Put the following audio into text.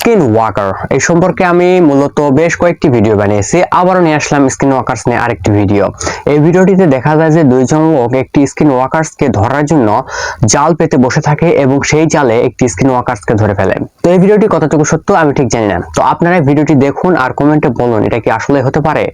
Skin Waker এই সম্পর্কে আমি মূলত বেশ কয়েকটি ভিডিও বানিয়েছি, আবারও নিয়ে আসলাম স্কিন ওয়াকার্স নিয়ে আরেকটি ভিডিও। এই ভিডিওটিতে দেখা যায় যে দুইজন লোক একটি স্কিন ওয়াকার্সকে ধরার জন্য জাল পেতে বসে থাকে এবং সেই জালে একটি স্কিন ওয়াকার্সকে ধরে ফেলে। তো এই ভিডিওটি কতটুকু সত্য আমি ঠিক জানি না, তো আপনারা ভিডিওটি দেখুন আর কমেন্টে বলুন এটা কি আসলে হতে পারে।